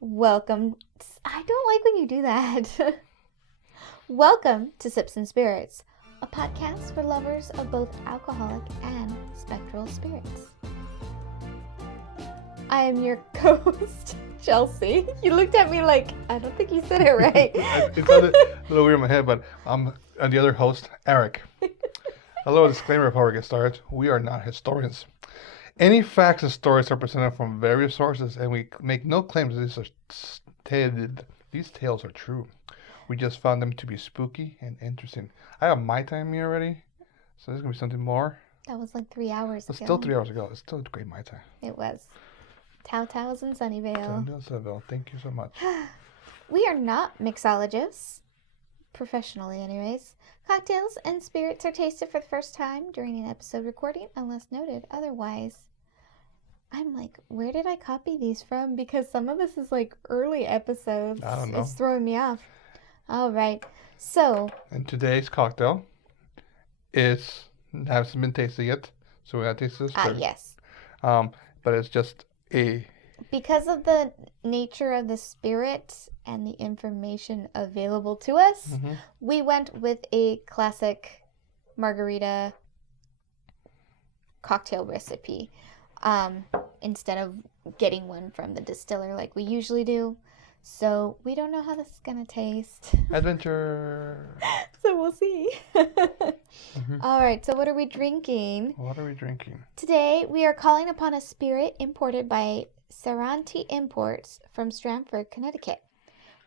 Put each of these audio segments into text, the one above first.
Welcome. I don't like when you do that. Welcome to Sips and Spirits, a podcast for lovers of both alcoholic and spectral spirits. I am your co-host, Chelsea. You looked at me like, I don't think you said it right. It sounded a little weird in my head, but I'm the other host, Eric. A little disclaimer before we get started. We are not historians. Any facts and stories are presented from various sources, and we make no claims that these tales are true. We just found them to be spooky and interesting. I have my time here already, so there's going to be something more. That was like 3 hours ago. It's still 3 hours ago. It's still great my time. It was. Towels in Sunnyvale. Sunnyvale, thank you so much. We are not mixologists, professionally anyways. Cocktails and spirits are tasted for the first time during an episode recording, unless noted otherwise. I'm like, where did I copy these from? Because some of this is like early episodes. I don't know. It's throwing me off. All right. So. And today's cocktail hasn't been tasted yet, so we gotta taste this first. Yes. But it's just because of the nature of the spirit and the information available to us, we went with a classic margarita cocktail recipe instead of getting one from the distiller like we usually do. So we don't know how this is gonna taste. Adventure. So we'll see. All right, so what are we drinking? Today we are calling upon a spirit imported by Seranti Imports from Stamford, Connecticut.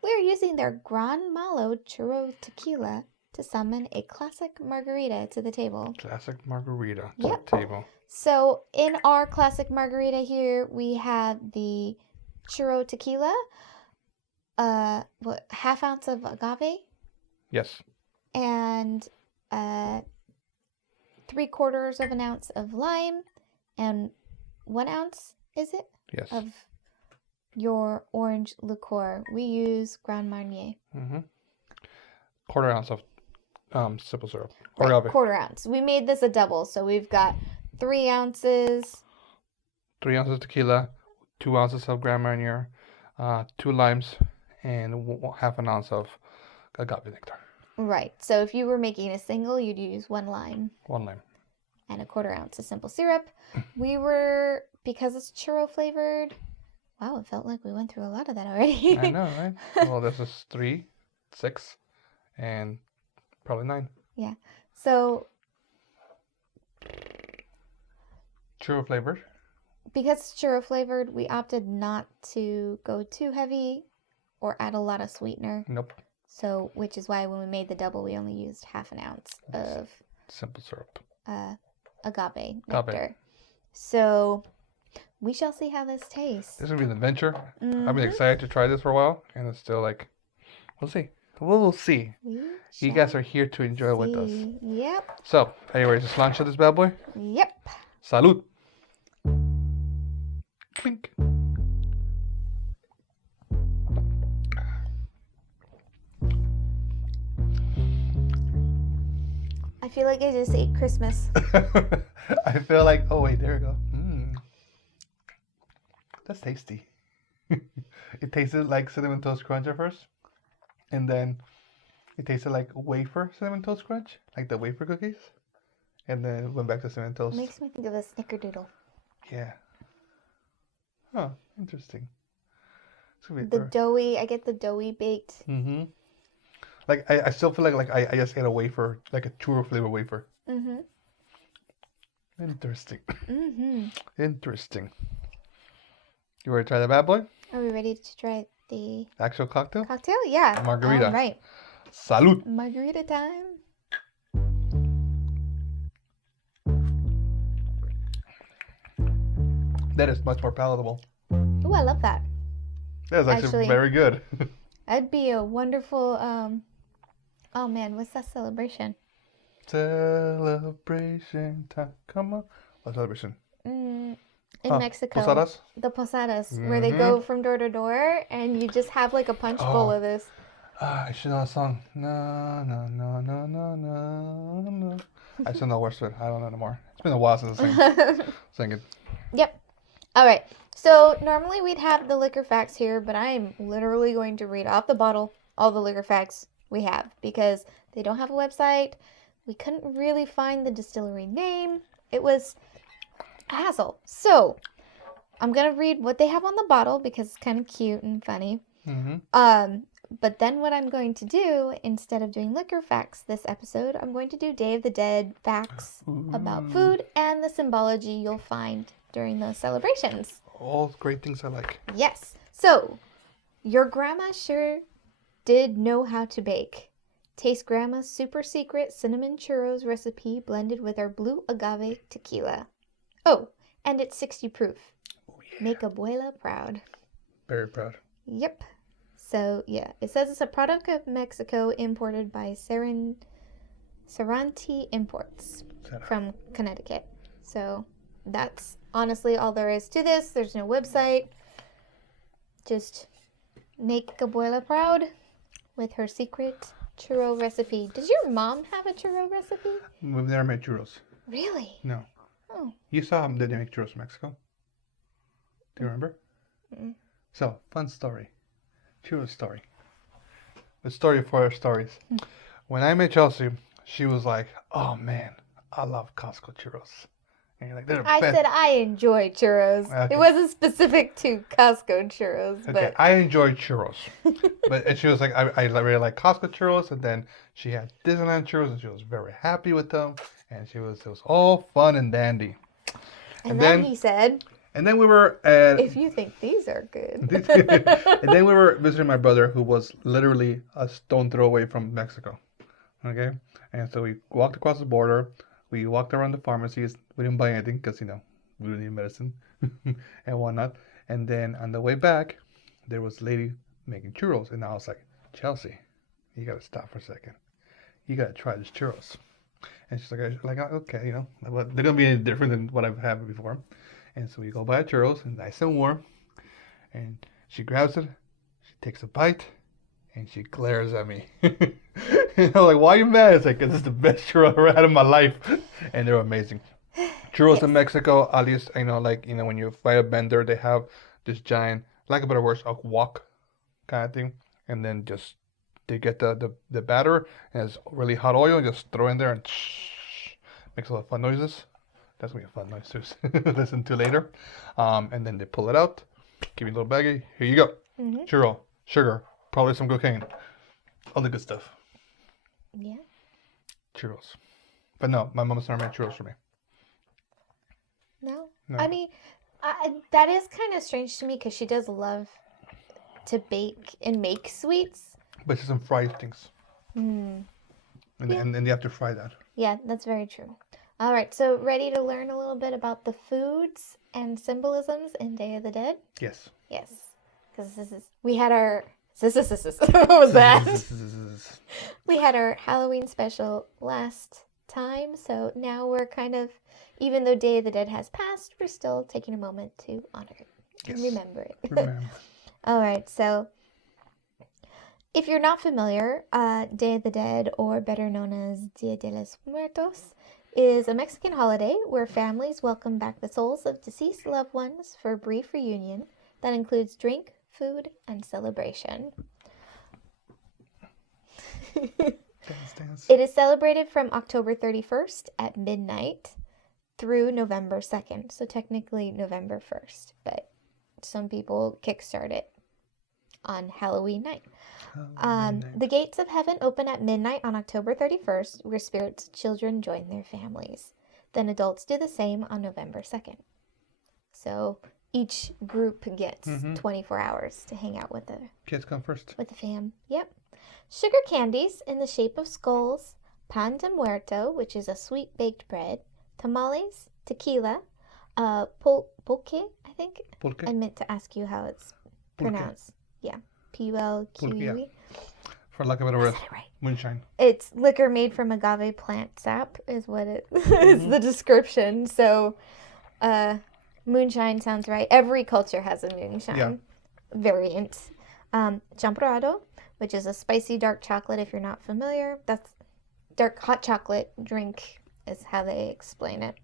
We are using their Gran Malo Churros Tequila to summon a classic margarita to the table. Classic margarita to the table. So in our classic margarita here, we have the Churro Tequila, half ounce of agave? Yes. And 3/4 of an ounce of lime, and 1 ounce, is it? Yes. Of your orange liqueur. We use Grand Marnier. 1/4 ounce of simple syrup. Right, Agave. 1/4 ounce. We made this a double, so we've got 3 ounces. 3 ounces tequila, 2 ounces of Grand Marnier, 2 limes, and half an ounce of agave nectar. Right. So if you were making a single, you'd use 1 lime. 1 lime. And 1/4 ounce of simple syrup. Because it's churro flavored. Wow, it felt like we went through a lot of that already. I know, right? Well, this is 3, 6, and probably 9. Yeah. So Churro flavored. because it's churro flavored, we opted not to go too heavy or add a lot of sweetener. Nope. So, which is why when we made the double, we only used half an ounce of simple syrup. Agave nectar. So, we shall see how this tastes. This is gonna be an adventure. I've been excited to try this for a while, and it's still like, we'll see. We'll see. You guys are here to enjoy with us. Yep. So, anyways, let's launch this bad boy. Yep. Salud. Clink. I feel like I just ate Christmas. I feel like, oh wait, there we go. That's tasty. It tasted like Cinnamon Toast Crunch at first. And then it tasted like wafer Cinnamon Toast Crunch, like the wafer cookies. And then it went back to Cinnamon Toast. Makes me think of a snickerdoodle. Yeah. Huh, interesting. I get the doughy baked. Like, I still feel like I just ate a wafer, like a churro flavor wafer. Interesting. Interesting. You ready to try that bad boy? Are we ready to try the actual cocktail? Cocktail? Yeah. Margarita. All right. Salud. Margarita time. That is much more palatable. Oh, I love that. That is actually very good. That'd be a wonderful, oh man, what's that celebration? Celebration time. Come on. What celebration? In Mexico. Posadas? The posadas, where they go from door to door, and you just have like a punch bowl of this. I should know the song. No, no, no, no, no, no, no. I still know words to it. I don't know anymore. It's been a while since I sang it. Yep. All right. So normally we'd have the liquor facts here, but I am literally going to read off the bottle all the liquor facts we have because they don't have a website. We couldn't really find the distillery name. It was a hassle. So I'm going to read what they have on the bottle because it's kind of cute and funny. But then what I'm going to do, instead of doing liquor facts this episode, I'm going to do Day of the Dead facts about food and the symbology you'll find during those celebrations. All great things I like. Yes. So, your grandma sure did know how to bake. Taste grandma's super secret cinnamon churros recipe blended with our blue agave tequila. Oh, and it's 60 proof. Oh, yeah. Make abuela proud. Very proud. Yep. So, yeah, it says it's a product of Mexico imported by Saranti Imports from Connecticut. So, that's honestly all there is to this. There's no website. Just make abuela proud with her secret churro recipe. Does your mom have a churro recipe? We've never made churros. Really? No. Oh. You saw them, did they make churros in Mexico? Do you remember? Mm-mm. So, fun story. Churros story. The story for our stories. When I met Chelsea, she was like, oh man, I love Costco churros. And you're like, they're I best. said I enjoy churros. Okay. It wasn't specific to Costco churros, Okay, but I enjoy churros. And she was like, I really like Costco churros. And then she had Disneyland churros and she was very happy with them. And it was all fun and dandy. And then he said, and then we were at... if you think these are good. And then we were visiting my brother, who was literally a stone throw away from Mexico. Okay? And so we walked across the border. We walked around the pharmacies. We didn't buy anything because, we don't need medicine and whatnot. And then on the way back, there was a lady making churros. And I was like, Chelsea, you got to stop for a second. You got to try this churros. And she's like, okay, they're going to be any different than what I've had before. And so we go buy churros, and nice and warm. And she grabs it, she takes a bite, and she glares at me. And I'm like, why are you mad? It's like, because it's the best churro I've ever had in my life. And they're amazing. Churros in Mexico, at least, when you buy a vendor, they have this giant, lack of better words, a wok kind of thing. And then they get the batter, and it's really hot oil, and just throw in there, and makes a lot of fun noises. That's going to be a fun noise to listen to later. And then they pull it out, give you a little baggie. Here you go. Mm-hmm. Churro, sugar, probably some cocaine. All the good stuff. Yeah. Churros. But no, my mom's never made churros for me. No. I mean, that is kind of strange to me because she does love to bake and make sweets. But she doesn't fry things. And you have to fry that. Yeah, that's very true. All right, so ready to learn a little bit about the foods and symbolisms in Day of the Dead? Yes. Yes, because we had our, what was that? We had our Halloween special last time, so now we're kind of, even though Day of the Dead has passed, we're still taking a moment to honor it and remember it. Remember. All right, so if you're not familiar, Day of the Dead, or better known as Dia de los Muertos, is a Mexican holiday where families welcome back the souls of deceased loved ones for a brief reunion that includes drink, food, and celebration. Dance. It is celebrated from October 31st at midnight through November 2nd. So technically November 1st, but some people kickstart it on Halloween night. The gates of heaven open at midnight on October 31st, where spirits children join their families. Then adults do the same on November 2nd. So each group gets 24 hours to hang out with the kids come first. With the fam. Yep. Sugar candies in the shape of skulls, Panda Muerto, which is a sweet baked bread, tamales, tequila, pulque, I think. Pulque? I meant to ask you how it's pronounced. Yeah. Pulque. Yeah. For lack of a better word, right. Moonshine. It's liquor made from agave plant sap is what it is the description. So moonshine sounds right. Every culture has a moonshine variant. Champorado, which is a spicy dark chocolate if you're not familiar. That's dark hot chocolate drink is how they explain it.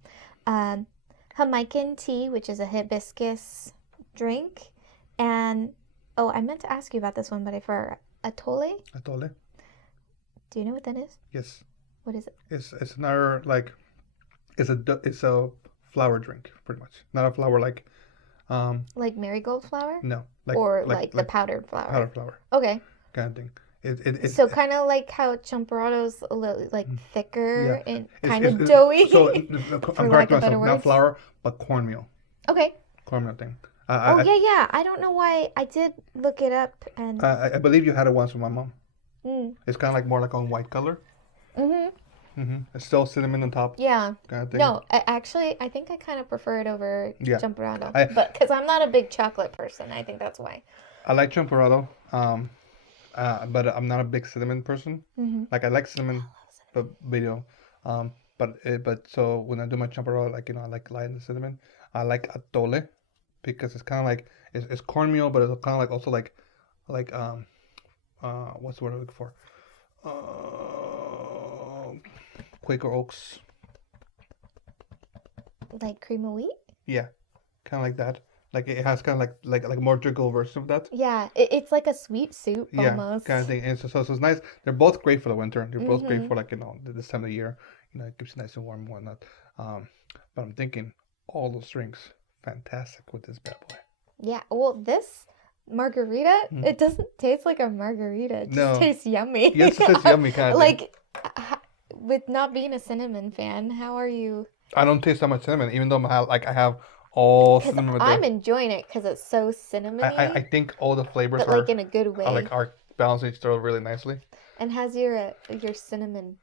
Jamaican tea, which is a hibiscus drink. And, oh, I meant to ask you about this one, but I forgot. Atole? Atole. Do you know what that is? Yes. What is it? It's another, like, it's a flower drink, pretty much. Not a flower like... Like marigold flower? No. Or like the powdered flower? Powdered flower. Okay. Kind of thing. So kind of like how champurrado's a little like thicker and kind of doughy. So for lack of better words. Not flour, but cornmeal. Okay. Cornmeal thing. Yeah. I don't know why. I did look it up and. I believe you had it once with my mom. It's kind of like more like on white color. It's still cinnamon on top. Yeah. Kind of thing. No, I think I kind of prefer it over champurrado. But because I'm not a big chocolate person, I think that's why. I like champurrado. But I'm not a big cinnamon person. Like I like cinnamon, but so when I do my champurrado, like I like light the cinnamon. I like atole because it's kind of like it's cornmeal, but it's kind of like also like what's the word I'm looking for? Quaker Oats. Like cream of wheat? Yeah, kind of like that. Like it has kind of like more drinkable version of that. Yeah, it's like a sweet soup almost. Kind of thing. And so it's nice. They're both great for the winter. They're both great for like this time of the year. It keeps you nice and warm and whatnot. But I'm thinking all those drinks fantastic with this bad boy. Yeah. Well, this margarita, it doesn't taste like a margarita. It just tastes yummy. Yes, it tastes yummy kind of like with not being a cinnamon fan, how are you? I don't taste that much cinnamon, even though I have all cinnamon with I'm enjoying it because it's so cinnamony. I think all the flavors but like in a good way. Are balancing each other really nicely. And how's your cinnamon?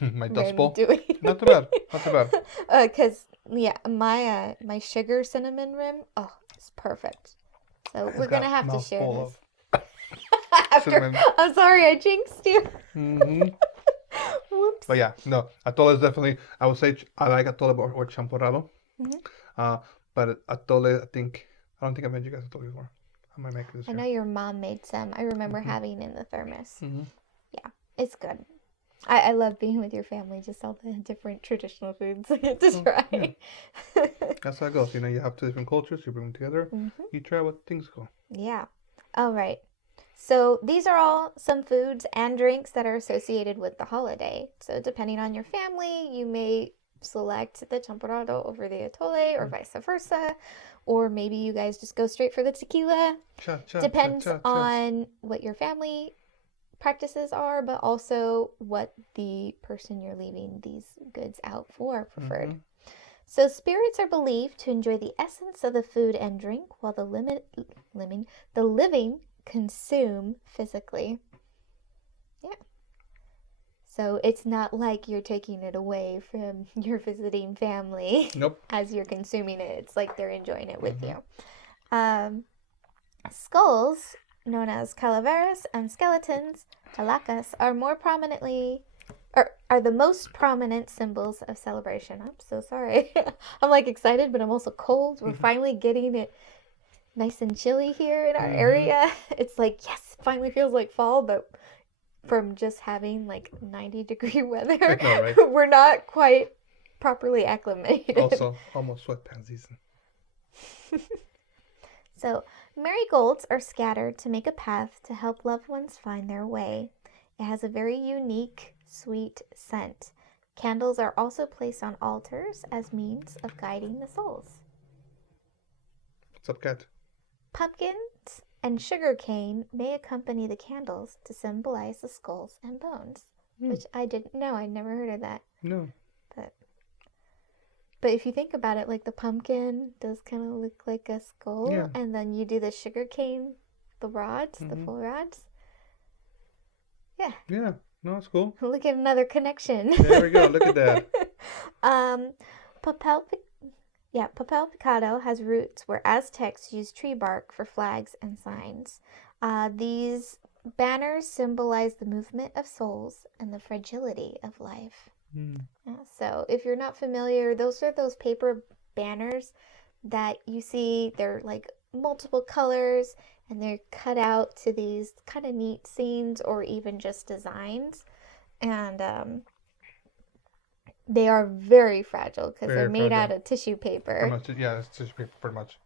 My dust bowl. Doing? Not too bad. Not too bad. Because my sugar cinnamon rim, it's perfect. So we're gonna have to share this. Cinnamon. I'm sorry, I jinxed you. Whoops. But yeah, no, atole is definitely. I would say I like atole or champurrado. But atole, I don't think I made you guys atole before. I might make this. I know your mom made some. I remember having in the thermos. Yeah, it's good. I love being with your family. Just all the different traditional foods I get to try. Yeah. That's how it goes. You have two different cultures. You bring them together. You try what things go. Yeah. All right. So these are all some foods and drinks that are associated with the holiday. So depending on your family, you may select the champurrado over the atole or vice versa. Or maybe you guys just go straight for the tequila. Depends on what your family practices are, but also what the person you're leaving these goods out for preferred. So spirits are believed to enjoy the essence of the food and drink while the living consume physically. Yeah. So it's not like you're taking it away from your visiting family. Nope. As you're consuming it. It's like they're enjoying it with you. Skulls, known as calaveras, and skeletons, halacas, are the most prominent symbols of celebration. I'm so sorry. I'm like excited, but I'm also cold. We're finally getting it nice and chilly here in our area. It's like, yes, it finally feels like fall, but from just having like 90-degree weather, I know, right? We're not quite properly acclimated. Also, almost sweatpants season. So, marigolds are scattered to make a path to help loved ones find their way. It has a very unique, sweet scent. Candles are also placed on altars as means of guiding the souls. What's up, Kat? Pumpkins and sugar cane may accompany the candles to symbolize the skulls and bones, which I didn't know. I never heard of that. No. But if you think about it, like the pumpkin does kind of look like a skull, and then you do the sugar cane, the rods, the full rods. Yeah. Yeah. No, that's cool. Look at another connection. There we go. Look at that. Papel picado has roots where Aztecs used tree bark for flags and signs. These banners symbolize the movement of souls and the fragility of life. Yeah, so if you're not familiar, those are those paper banners that you see. They're like multiple colors and they're cut out to these kind of neat scenes or even just designs. And they are very fragile because they're made out of tissue paper. Pretty much, yeah, it's tissue paper pretty much.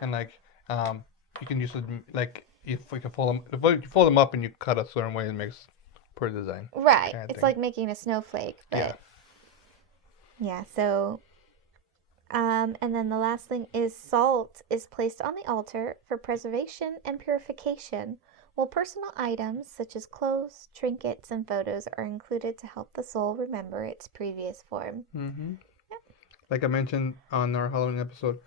And like You can use it like if we can fold them, if you fold them up and you cut a certain way, it makes pretty design. Right. Kind of It's thing. like making a snowflake, but yeah. So, and then the last thing is salt is placed on the altar for preservation and purification, while personal items such as clothes, trinkets, and photos are included to help the soul remember its previous form. Mm-hmm. Like I mentioned on our Halloween episode,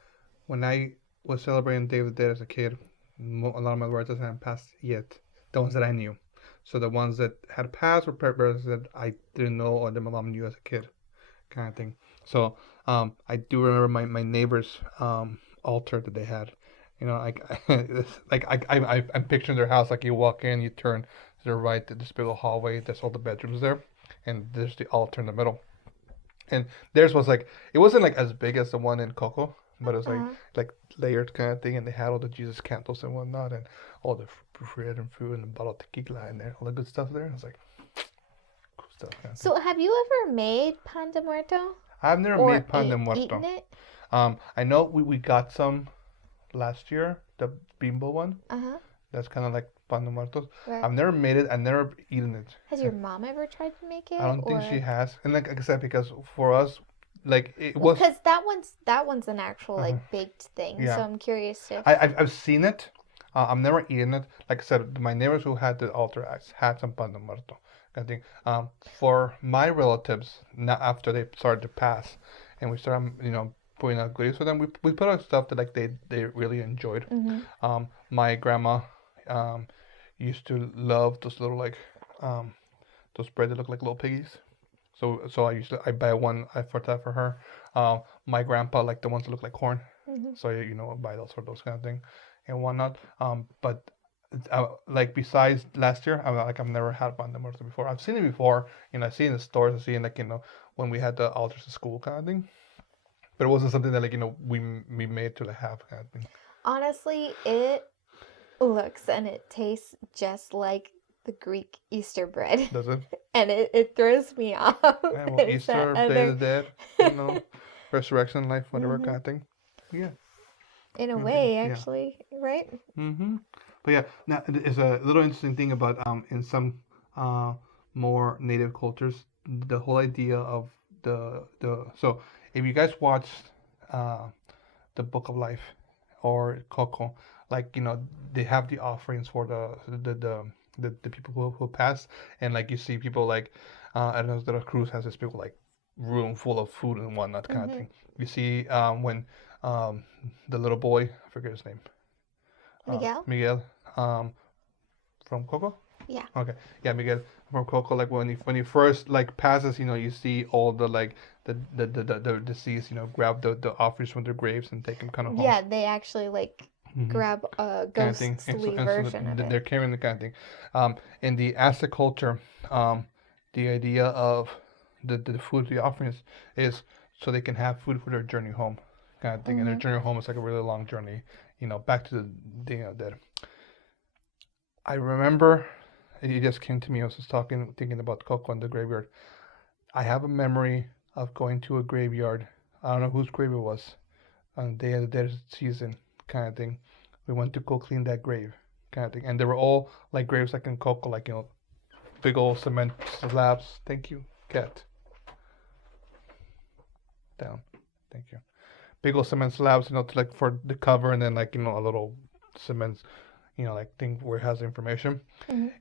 when I was celebrating Day of the Dead as a kid, a lot of my relatives hadn't passed yet. The ones that I knew. So the ones that had passed were relatives that I didn't know or that my mom knew as a kid, kind of thing. So I do remember my neighbor's altar that they had. You know, I'm picturing their house like you walk in, you turn to the right, this big old hallway, there's all the bedrooms there, and there's the altar in the middle. And theirs was like it wasn't like as big as the one in Coco, but it was like layered kind of thing, and they had all the Jesus candles and whatnot, and all the bread and fruit and the bottle of tequila and there, all the good stuff there. I was like, cool stuff. Kind of So, have you ever made Panda Muerto? I've never or made Panda Muerto. Eaten it? I know we got some last year, the bimbo one. That's kind of like Panda Muertos. Right. I've never made it. I've never eaten it. Has your mom ever tried to make it? I don't think she has. And like I said, because for us, like it was. Because that one's an actual like baked thing. Yeah. So I'm curious if I've seen it. I've never eaten it. Like I said, my neighbors who had the altar had some Panda Muerto. I think for my relatives, not after they started to pass, and we started, putting out goodies for them. We put out stuff that like they really enjoyed. My grandma used to love those little like those bread that look like little piggies. So I buy one for that for her. My grandpa liked the ones that look like corn. So I buy those for those kind of thing and whatnot. But like besides last year, I've never had Panda Muerto before. I've seen it before. I see it in the stores. I see it like when we had the altars at school kind of thing. But it wasn't something that like we made to have kind of thing. Honestly, it looks and it tastes just like the Greek Easter bread. Does it? And it throws me off. Yeah, well, Easter, Day of the Dead, resurrection, life, whatever kind of thing. Yeah. In a way, actually, right? But yeah, now there's a little interesting thing about in some more native cultures, the whole idea of the so if you guys watched the Book of Life or Coco, like they have the offerings for the people who pass, and like you see people like I don't know if the cruise has this big like room full of food and whatnot kind of thing. You see when the little boy, I forget his name. Miguel. From Coco. Yeah. Okay. Yeah, Miguel from Coco. Like when he first like passes, you see all the like the deceased, grab the offerings from their graves and take them kind of home. Yeah, they actually like grab a ghostly version of it. They're carrying the kind of thing. In the Aztec culture, the idea of the food, the offerings, is so they can have food for their journey home, kind of thing. And their journey home is like a really long journey, back to the Day of the Dead. I remember, it just came to me. I was just thinking about Coco and the graveyard. I have a memory of going to a graveyard. I don't know whose grave it was on the Day of the Dead season, kind of thing. We went to go clean that grave, kind of thing. And they were all like graves like in Coco, like, big old cement slabs. Thank you, cat. Down. Thank you. Big old cement slabs, to like for the cover, and then like, a little cement, like thing where it has the information. And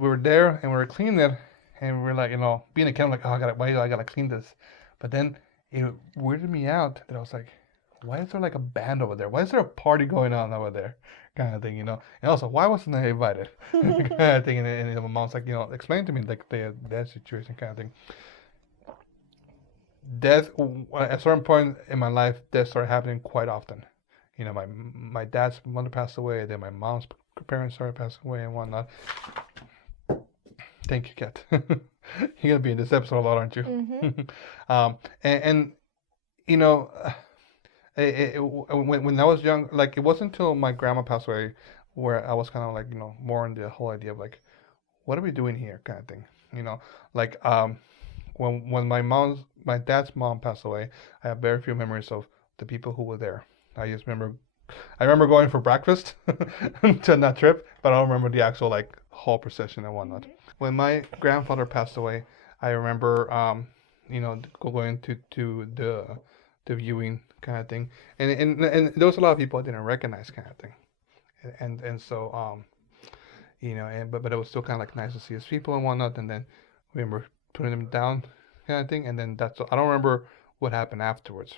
we were there and we were cleaning it, and we were like, being a kid, I'm like, why do I gotta clean this? But then it weirded me out that I was like, why is there like a band over there? Why is there a party going on over there? Kind of thing, And also, why wasn't I invited? Kind of thing. And my mom's like, explain to me like that situation kind of thing. Death, at a certain point in my life, death started happening quite often. My dad's mother passed away, then my mom's parents started passing away and whatnot. Thank you, Kat. You're gonna be in this episode a lot, aren't you? When I was young, like it wasn't until my grandma passed away where I was kind of like more in the whole idea of like, what are we doing here, kind of thing. Like when my dad's mom passed away, I have very few memories of the people who were there. I just remember I remember going for breakfast to that trip, but I don't remember the actual like whole procession and whatnot. When my grandfather passed away, I remember going to the viewing kind of thing, and there was a lot of people I didn't recognize kind of thing, and so but it was still kind of like nice to see his people and whatnot, and then we remember putting them down kind of thing, and then I don't remember what happened afterwards,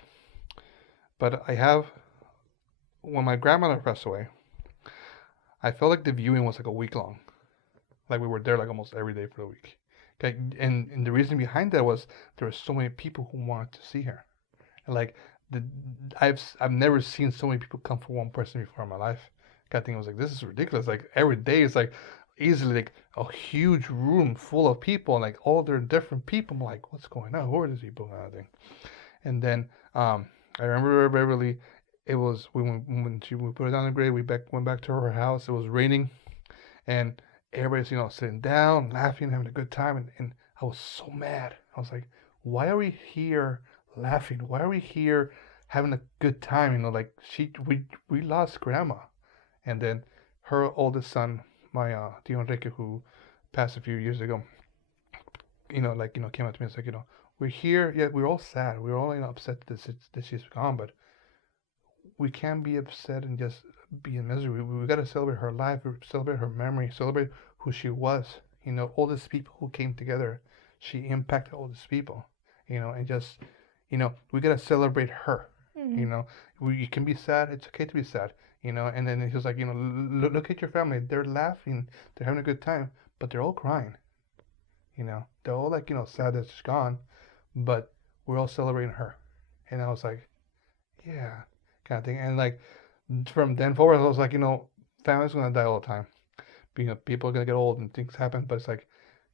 but I have when my grandmother passed away, I felt like the viewing was like a week long. Like we were there like almost every day for the week. Okay, and the reason behind that was there were so many people who wanted to see her. And like the I've never seen so many people come for one person before in my life. I think I was like, this is ridiculous. Like every day is like easily like a huge room full of people and like all their different people. I'm like, what's going on? Who are these people kind of thing? And then I remember Beverly. It was when we put her down the grave. We went back to her house. It was raining, and everybody's sitting down, laughing, having a good time, and I was so mad. I was like, why are we here laughing? Why are we here having a good time? Like we lost grandma, and then her oldest son, my Tio Enrique, who passed a few years ago, came up to me and said, we're here. Yeah, we're all sad. We're all upset that she's gone, but we can't be upset and just be in misery. We got to celebrate her life, celebrate her memory, celebrate who she was. All these people who came together, she impacted all these people. And just, we got to celebrate her. You can be sad. It's okay to be sad. And then he was like, look at your family. They're laughing. They're having a good time, but they're all crying. They're all like, sad that she's gone, but we're all celebrating her. And I was like, yeah, kind of thing. And like from then forward, I was like, family's gonna die all the time. People are gonna get old and things happen, but it's like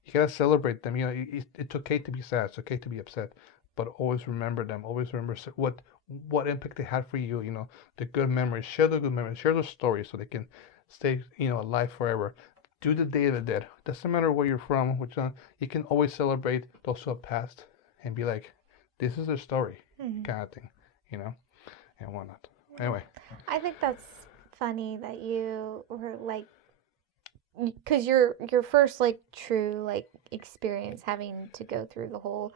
you gotta celebrate them. It's okay to be sad. It's okay to be upset, but always remember them. Always remember what impact they had for you. The good memories. Share the good memories. Share the stories so they can stay alive forever. Do the Day of the Dead. Doesn't matter where you're from, you can always celebrate those who have passed and be like, this is their story, kind of thing, and whatnot. Anyway, I think that's funny that you were like, because your first like true like experience having to go through the whole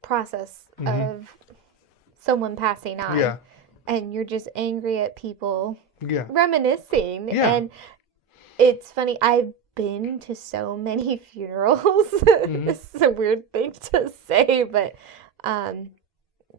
process of someone passing on. Yeah. And you're just angry at people. Yeah. Reminiscing. Yeah. And it's funny, I've been to so many funerals. This is a weird thing to say, but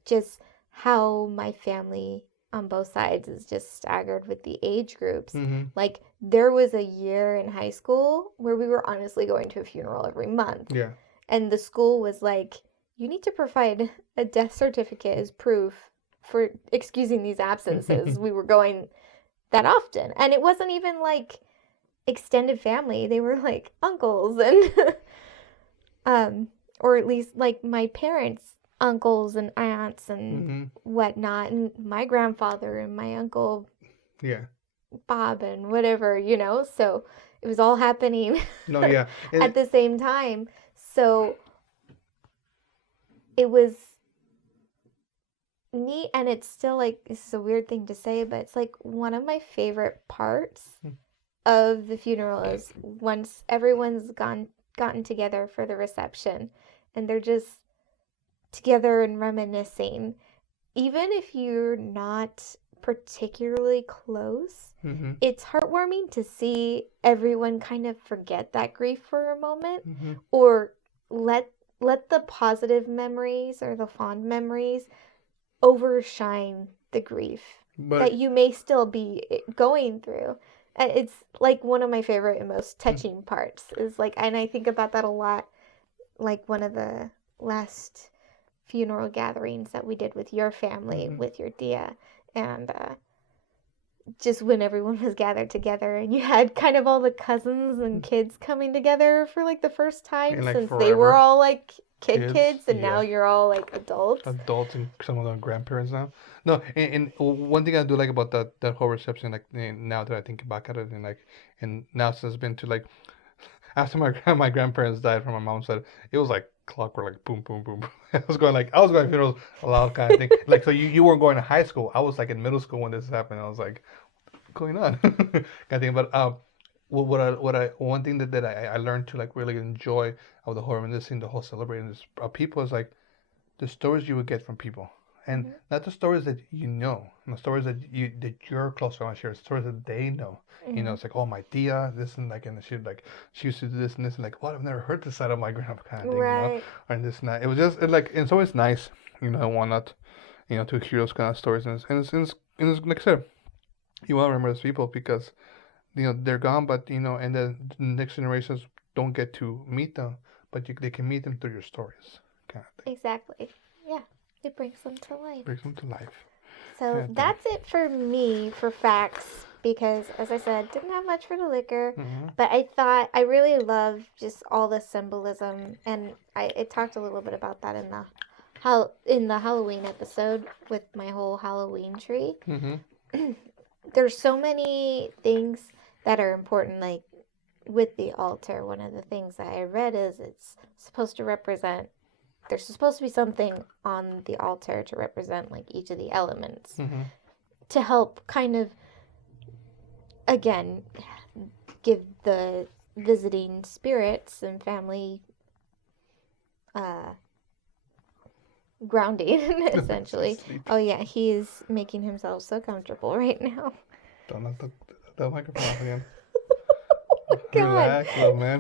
just how my family on both sides is just staggered with the age groups. Like there was a year in high school where we were honestly going to a funeral every month. Yeah. And the school was like, you need to provide a death certificate as proof for excusing these absences. We were going that often. And it wasn't even like extended family. They were like uncles and or at least like my parents' uncles and aunts and whatnot, and my grandfather and my uncle Bob and whatever, so it was all happening at the same time. So it was neat, and it's still like, this is a weird thing to say, but it's like one of my favorite parts of the funeral is once everyone's gotten together for the reception and they're just together and reminiscing, even if you're not particularly close, it's heartwarming to see everyone kind of forget that grief for a moment, or let the positive memories or the fond memories overshine the grief that you may still be going through. And it's like one of my favorite and most touching parts is like, and I think about that a lot, like one of the last funeral gatherings that we did with your family, with your Dia, and just when everyone was gathered together and you had kind of all the cousins and kids coming together for like the first time like since forever. They were all like kids and now you're all like adults and some of them grandparents now. No, and one thing I do like about that whole reception, like now that I think back at it, and now since it's been to like after my grandparents died from my mom's side, it was like clockwork, like boom, boom, boom. I was going funerals a loud kind of thing. Like, so you weren't going to high school. I was like in middle school when this happened. I was like, what's going on? Kind of thing. But one thing that I learned to like really enjoy of the whole reminiscing, the whole celebrating this people is like the stories you would get from people. And not the stories that you know, the stories that you're close to, share stories that they know. You know, it's like, oh, my tia, this and like, and she used to do this and this, and like, what, I've never heard this side of my grandpa kind of thing, you know, and this and that. It was just like, it's always nice, you know, why not, you know, to hear those kind of stories, and it's like I said, you want to remember those people because, you know, they're gone, but you know, and the next generations don't get to meet them, but they can meet them through your stories, kind of thing. Exactly. Yeah. It brings them to life. Brings them to life. So that's it for me for facts because, as I said, didn't have much for the liquor, but I thought I really love just all the symbolism, and I talked a little bit about that in the Halloween episode with my whole Halloween tree. There's so many things that are important, like with the altar. One of the things that I read is it's supposed to represent. There's supposed to be something on the altar to represent like each of the elements to help kind of, again, give the visiting spirits and family grounding, essentially. Oh, yeah, he's making himself so comfortable right now. Don't let the microphone off again. Oh, my God. Relax, little man.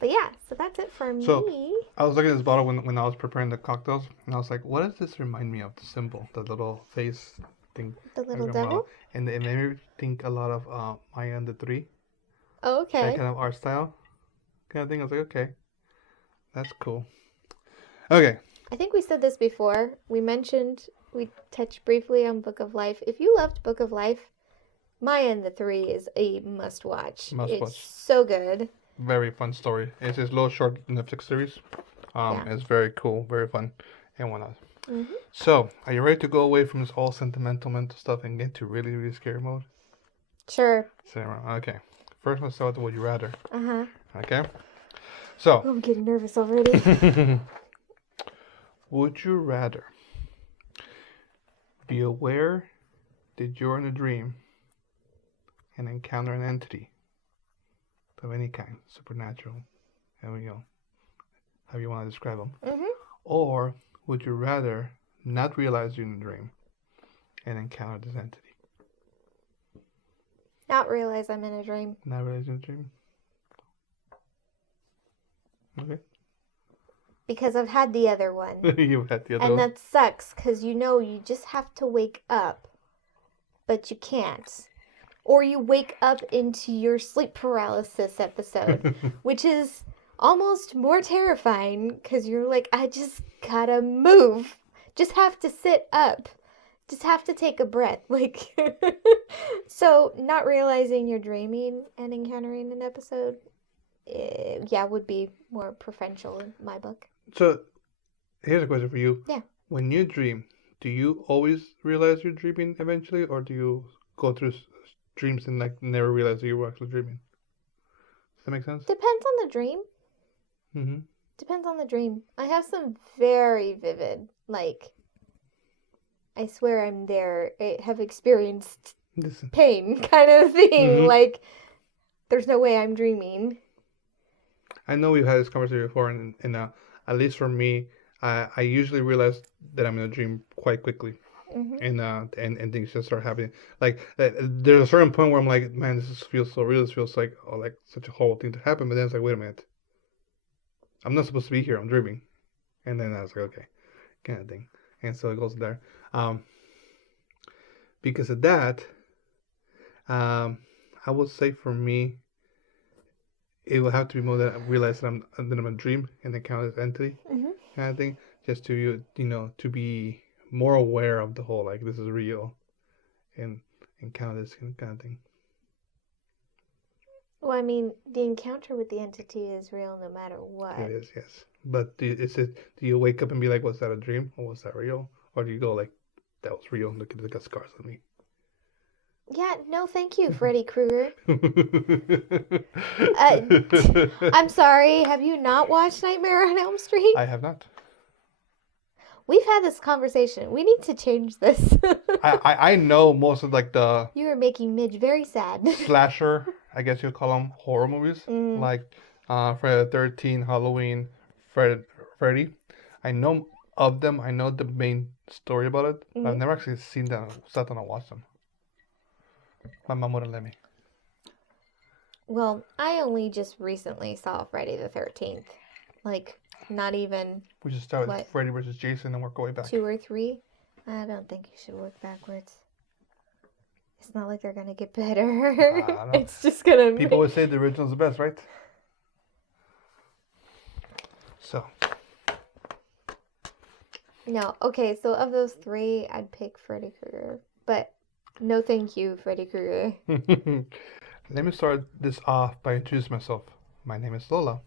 But yeah, so that's it for so me. I was looking at this bottle when I was preparing the cocktails, and I was like, what does this remind me of? The symbol, the little face thing. The little devil? And it made me think a lot of Maya and the Three. Oh, okay. That kind of art style kind of thing. I was like, okay, that's cool. Okay. I think we said this before. We touched briefly on Book of Life. If you loved Book of Life, Maya and the Three is a must-watch. It's so good. Very fun story. It's this little short Netflix series. It's very cool, very fun, and whatnot. So, are you ready to go away from this all sentimental mental stuff and get to really, really scary mode? Sure. Okay. First, let's start with Would You Rather. Okay. So. I'm getting nervous already. Would you rather be aware that you're in a dream and encounter an entity of any kind, supernatural, how you want to describe them, or would you rather not realize you're in a dream and encounter this entity? Not realize I'm in a dream. Not realize you're in a dream. Okay. Because I've had the other one. You've had the other one. And that sucks, because you just have to wake up, but you can't. Or you wake up into your sleep paralysis episode, which is almost more terrifying, because you're like, I just gotta move. Just have to sit up. Just have to take a breath. Like, so not realizing you're dreaming and encountering an episode, would be more preferential in my book. So, here's a question for you. Yeah. When you dream, do you always realize you're dreaming eventually, or do you go through dreams and like never realize that you were actually dreaming? Does that make sense? Depends on the dream. Depends on the dream. I have some very vivid, like, I swear I'm there, I have experienced pain kind of thing. Like, there's no way I'm dreaming. I know we've had this conversation before, and at least for me, I usually realize that I'm in a dream quite quickly, and things just start happening. Like there's a certain point where I'm like, man, this feels so real. This feels like such a horrible thing to happen. But then it's like, wait a minute, I'm not supposed to be here. I'm dreaming, and then I was like, okay, kind of thing. And so it goes there. Because of that, I would say for me, it will have to be more that I realize that I'm a dream and encounter this entity kind of thing, just to to be more aware of the whole, like, this is real, and encounter this kind of thing. Well, I mean, the encounter with the entity is real no matter what. It is, yes. But do you wake up and be like, was that a dream or was that real? Or do you go like, that was real, look at the scars on me? Yeah, no thank you, Freddy Krueger. I'm sorry, have you not watched Nightmare on Elm Street? I have not. We've had this conversation. We need to change this. I know most of like the... You are making Midge very sad. Slasher, I guess you'd call them horror movies. Like Friday the 13th, Halloween, Freddy. I know of them. I know the main story about it. But I've never actually seen them, sat down and watched them. My mom wouldn't let me. Well, I only just recently saw Friday the 13th. Like, not even... We should start with Freddy versus Jason and work our way back. 2 or 3? I don't think you should work backwards. It's not like they're going to get better. It's just going to... People always say the original's the best, right? So... No, okay, so of those 3, I'd pick Freddy Krueger. But no thank you, Freddy Krueger. Let me start this off by introducing myself. My name is Lola,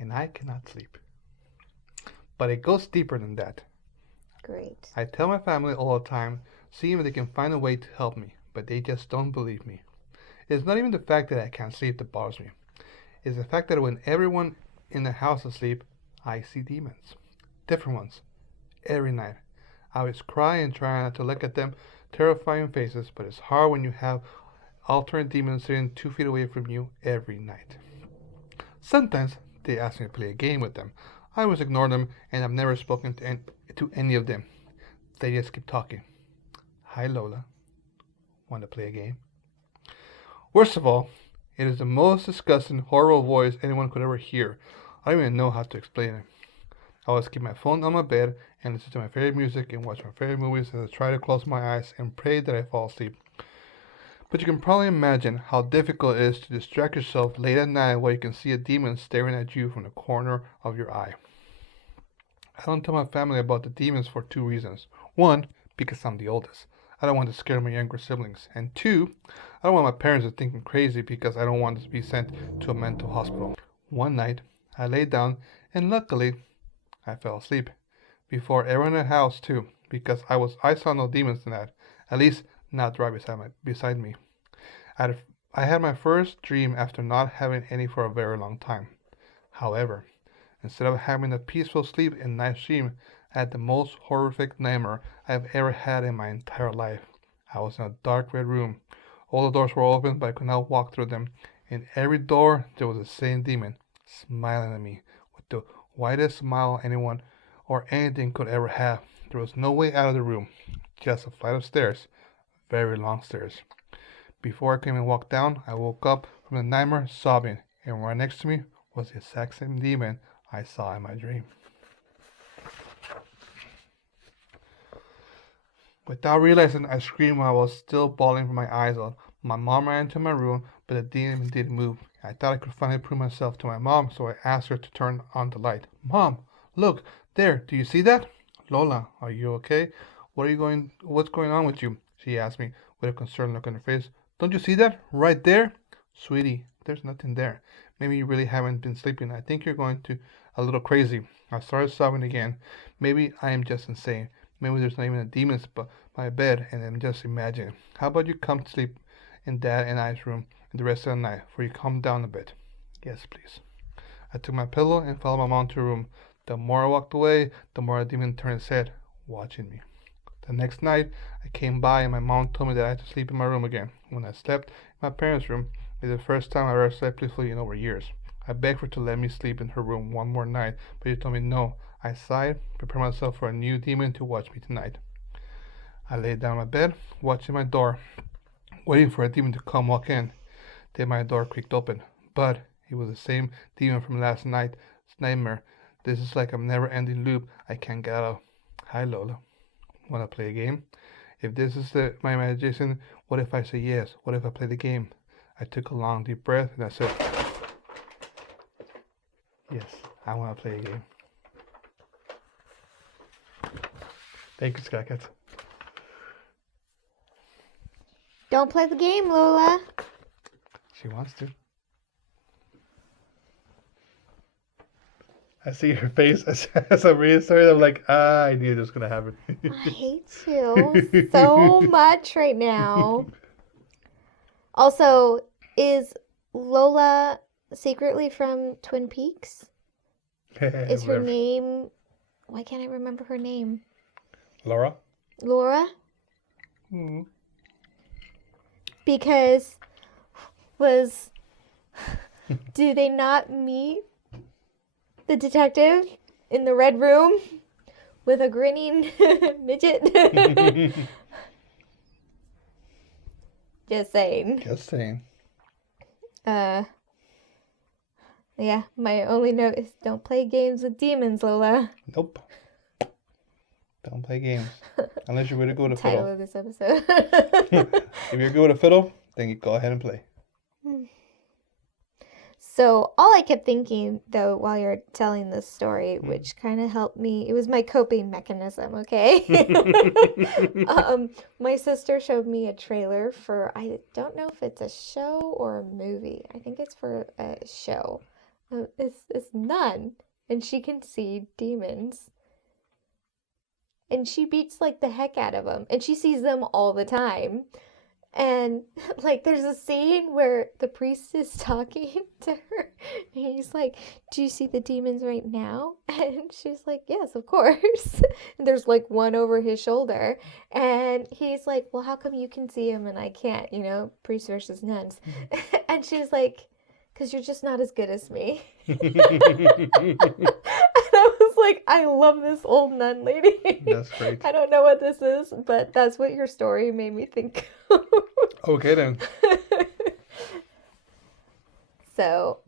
and I cannot sleep. But it goes deeper than that. Great. I tell my family all the time, seeing if they can find a way to help me, but they just don't believe me. It's not even the fact that I can't sleep that bothers me. It's the fact that when everyone in the house is asleep, I see demons. Different ones. Every night. I always cry and try not to look at them terrifying faces, but it's hard when you have alternate demons sitting 2 feet away from you every night. Sometimes they ask me to play a game with them. I always ignore them, and I've never spoken to any of them. They just keep talking. Hi Lola. Want to play a game? Worst of all, it is the most disgusting, horrible voice anyone could ever hear. I don't even know how to explain it. I always keep my phone on my bed and listen to my favorite music and watch my favorite movies as I try to close my eyes and pray that I fall asleep. But you can probably imagine how difficult it is to distract yourself late at night while you can see a demon staring at you from the corner of your eye. I don't tell my family about the demons for 2 reasons. 1, because I'm the oldest. I don't want to scare my younger siblings. And 2, I don't want my parents to think I'm crazy because I don't want to be sent to a mental hospital. One night, I lay down and luckily, I fell asleep. Before everyone in the house too, because I saw no demons tonight. At least not right beside me. I had my first dream after not having any for a very long time. However, instead of having a peaceful sleep and nice dream, I had the most horrific nightmare I've ever had in my entire life. I was in a dark red room. All the doors were open, but I could not walk through them. In every door, there was the same demon, smiling at me with the whitest smile anyone or anything could ever have. There was no way out of the room, just a flight of stairs, very long stairs. Before I came and walked down, I woke up from the nightmare sobbing, and right next to me was the exact same demon I saw in my dream. Without realizing, I screamed while I was still bawling from my eyes out. My mom ran into my room, but the demon didn't move. I thought I could finally prove myself to my mom, so I asked her to turn on the light. Mom, look, there, do you see that? Lola, are you okay? What's going on with you? She asked me with a concerned look on her face. Don't you see that? Right there? Sweetie, there's nothing there. Maybe you really haven't been sleeping. I think you're going a little crazy. I started sobbing again. Maybe I am just insane. Maybe there's not even a demon by my bed and I'm just imagining. How about you come to sleep in Dad and I's room the rest of the night before you calm down a bit? Yes, please. I took my pillow and followed my mom to her room. The more I walked away, the more the demon turned his head, watching me. The next night, I came by and my mom told me that I had to sleep in my room again. When I slept in my parents' room, it was the first time I ever slept peacefully in over years. I begged her to let me sleep in her room one more night, but she told me no. I sighed, prepared myself for a new demon to watch me tonight. I lay down on my bed, watching my door, waiting for a demon to come walk in. Then my door creaked open, but it was the same demon from last night's nightmare. This is like a never-ending loop I can't get out of. Hi, Lola. Want to play a game? If this is my imagination, what if I say yes? What if I play the game? I took a long, deep breath, and I said, yes, I want to play a game. Thank you, Sky Cat. Don't play the game, Lola. She wants to. I see her face as I'm reading the story. I'm like, I knew this was going to happen. I hate you so much right now. Also, is Lola secretly from Twin Peaks? Is her name... Why can't I remember her name? Laura? Laura? Mm-hmm. Because do they not meet the detective in the red room with a grinning midget? Just saying. Yeah, my only note is don't play games with demons, Lola. Nope. Don't play games. Unless you're really good at fiddle. Title of this episode. If you're good at fiddle, then you go ahead and play. So all I kept thinking, though, while you're telling this story, which kind of helped me, it was my coping mechanism, okay? My sister showed me a trailer for, I don't know if it's a show or a movie. I think it's for a show. It's Nun, and she can see demons. And she beats, like, the heck out of them. And she sees them all the time. And, like, there's a scene where the priest is talking to her. And he's like, do you see the demons right now? And she's like, yes, of course. And there's, like, one over his shoulder. And he's like, well, how come you can see them and I can't? You know, priests versus nuns. And she's like, because you're just not as good as me. I was like, I love this old nun lady. That's great. I don't know what this is, but that's what your story made me think of. Okay, then. So,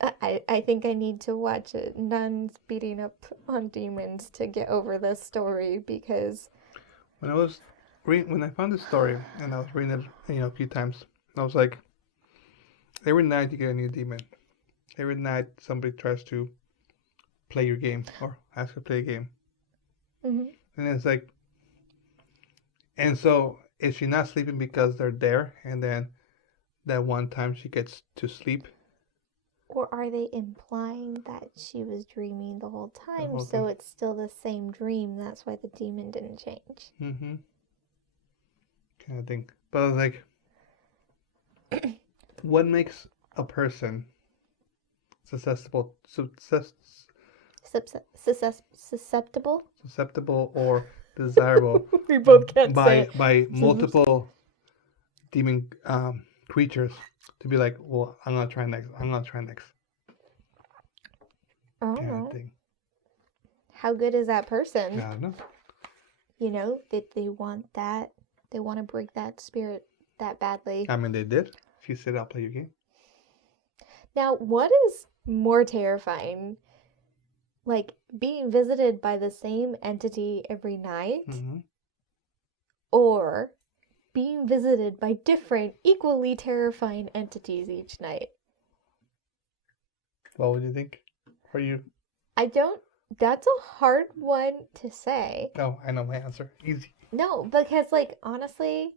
I think I need to watch nuns beating up on demons to get over this story because... When I found this story, and I was reading it a few times, I was like, every night you get a new demon. Every night somebody tries to play your game or ask you to play a game. Mm-hmm. And it's like, and so is she not sleeping because they're there and then that one time she gets to sleep? Or are they implying that she was dreaming the whole time, so it's still the same dream? That's why the demon didn't change. Mm-hmm. Kind of thing. But I was like, what makes a person susceptible or desirable We both can't say it. by multiple demon creatures to be like, well, I'm gonna try next. I don't kind know. of thing. How good is that person? I don't know. You know, they want that. They want to break that spirit that badly. I mean, they did. She said, I'll play your game. Now, what is more terrifying? Like, being visited by the same entity every night? Mm-hmm. Or being visited by different, equally terrifying entities each night? What would you think? For you? That's a hard one to say. Oh, I know my answer. Easy. No, because, like, honestly,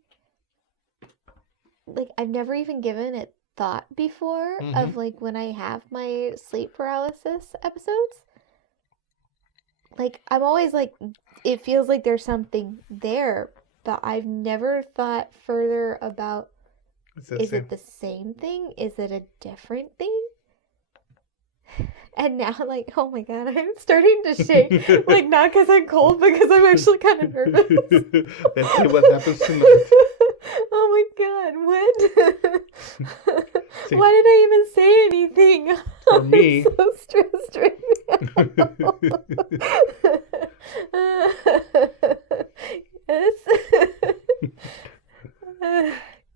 like, I've never even given it thought before of, like, when I have my sleep paralysis episodes. Like, I'm always like, it feels like there's something there, but I've never thought further about, is it the same thing? Is it a different thing? And now, like, oh my God, I'm starting to shake. Like, not because I'm cold, but because I'm actually kind of nervous. Let's see what happens tonight. Oh my God, what? Why did I even say anything? For me... I'm so stressed right now.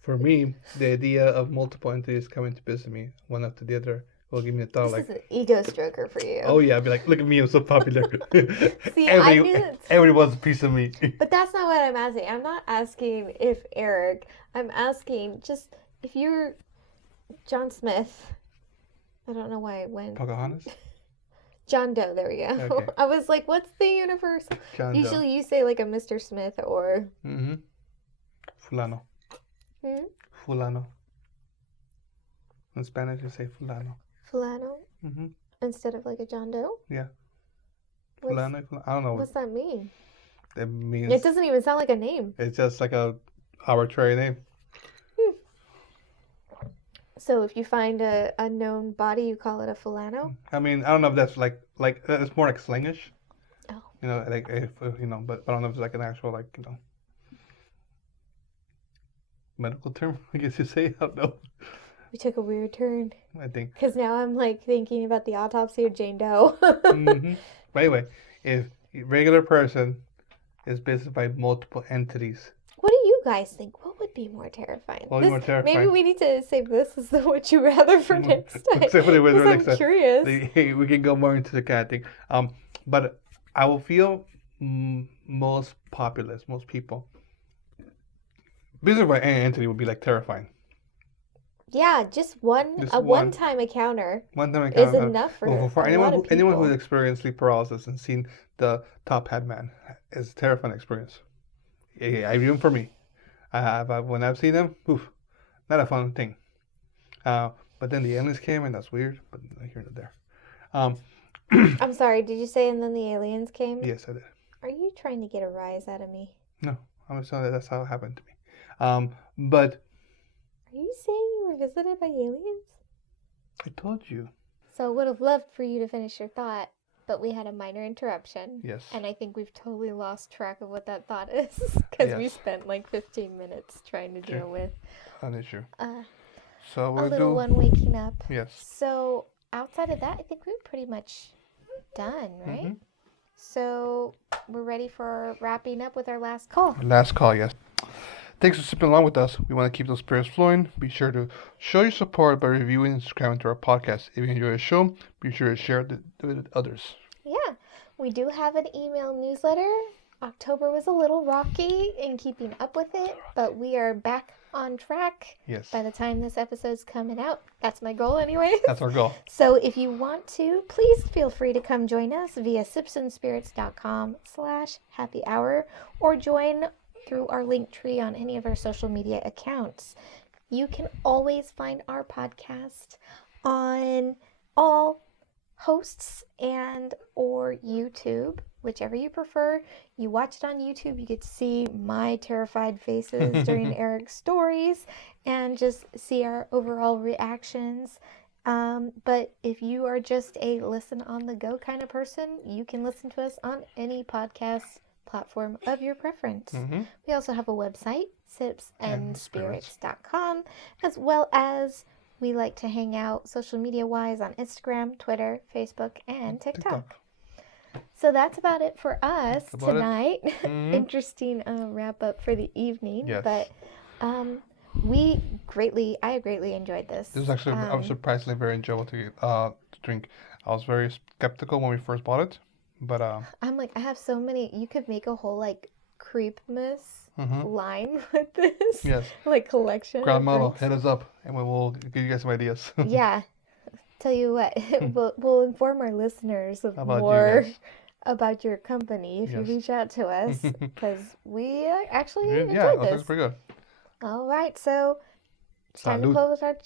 For me, the idea of multiple entities coming to visit me, one after the other, will give me a thought this is an ego stroker for you. Oh yeah, I'd be like, look at me, I'm so popular. See, everybody wants a piece of me. But that's not what I'm asking. I'm not asking if Eric. I'm asking just if you're John Smith. I don't know why I went. Pocahontas? John Doe, there we go. Okay. I was like, what's the universe? John Usually Doe. You say like a Mr. Smith or... Mm-hmm. Fulano. Hmm? Fulano. In Spanish, you say fulano. Fulano? Mm-hmm. Instead of like a John Doe? Yeah. Fulano. I don't know. What's that mean? It means... It doesn't even sound like a name. It's just like a arbitrary name. So if you find a unknown body, you call it a Fulano? I mean, I don't know if that's like it's more like slangish. Oh. You know, like if but I don't know if it's like an actual medical term. I guess you say. I don't know. We took a weird turn. I think. Because now I'm like thinking about the autopsy of Jane Doe. Mm-hmm. But anyway, if a regular person is visited by multiple entities. What do you guys think? What would be more terrifying? More terrifying? Maybe we need to save this as the would you rather for next time. I'm curious. We can go more into the kind of thing. But I will feel most populace, most people. Visited by any entity would be like terrifying. Yeah, just one-time encounter. Is enough for anyone who's experienced sleep paralysis and seen the top hat man is a terrifying experience. Yeah, even for me, when I've seen them, not a fun thing. But then the aliens came, and that's weird. But here and there. I'm sorry. Did you say and then the aliens came? Yes, I did. Are you trying to get a rise out of me? No, I'm just saying that's how it happened to me. But. Are you saying you were visited by aliens? I told you. So I would have loved for you to finish your thought, but we had a minor interruption. Yes. And I think we've totally lost track of what that thought is because we spent like 15 minutes trying to deal with an issue. So a little one waking up. Yes. So outside of that, I think we're pretty much done, right? Mm-hmm. So we're ready for wrapping up with our last call. Last call, yes. Thanks for sipping along with us. We want to keep those spirits flowing. Be sure to show your support by reviewing and subscribing to our podcast. If you enjoy the show, be sure to share it with others. Yeah, we do have an email newsletter. October was a little rocky in keeping up with it, but we are back on track. Yes. By the time this episode's coming out. That's my goal anyway. That's our goal. So if you want to, please feel free to come join us via sipsandspirits.com/happy hour or join through our link tree on any of our social media accounts. You can always find our podcast on all hosts and or YouTube, whichever you prefer. You watch it on YouTube, you get to see my terrified faces during Eric's stories and just see our overall reactions. But if you are just a listen on the go kind of person, you can listen to us on any podcast platform of your preference. Mm-hmm. We also have a website, sipsandspirits.com, as well as we like to hang out social media wise on Instagram, Twitter, Facebook, and TikTok. So that's about it for us tonight. Mm-hmm. Interesting wrap up for the evening. Yes. But I greatly enjoyed this. This was actually surprisingly very enjoyable to drink. I was very skeptical when we first bought it. But I'm like, I have so many. You could make a whole like creepmas line with this. Yes. Like collection. Gran Malo, hit us up, and we will give you guys some ideas. Yeah. Tell you what, we'll inform our listeners of more about your company if you reach out to us, because we actually enjoyed this. Yeah, that's pretty good. All right, so it's time to close our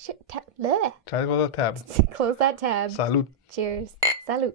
Try to close the tab. Close that tab. Salud. Cheers. Salud.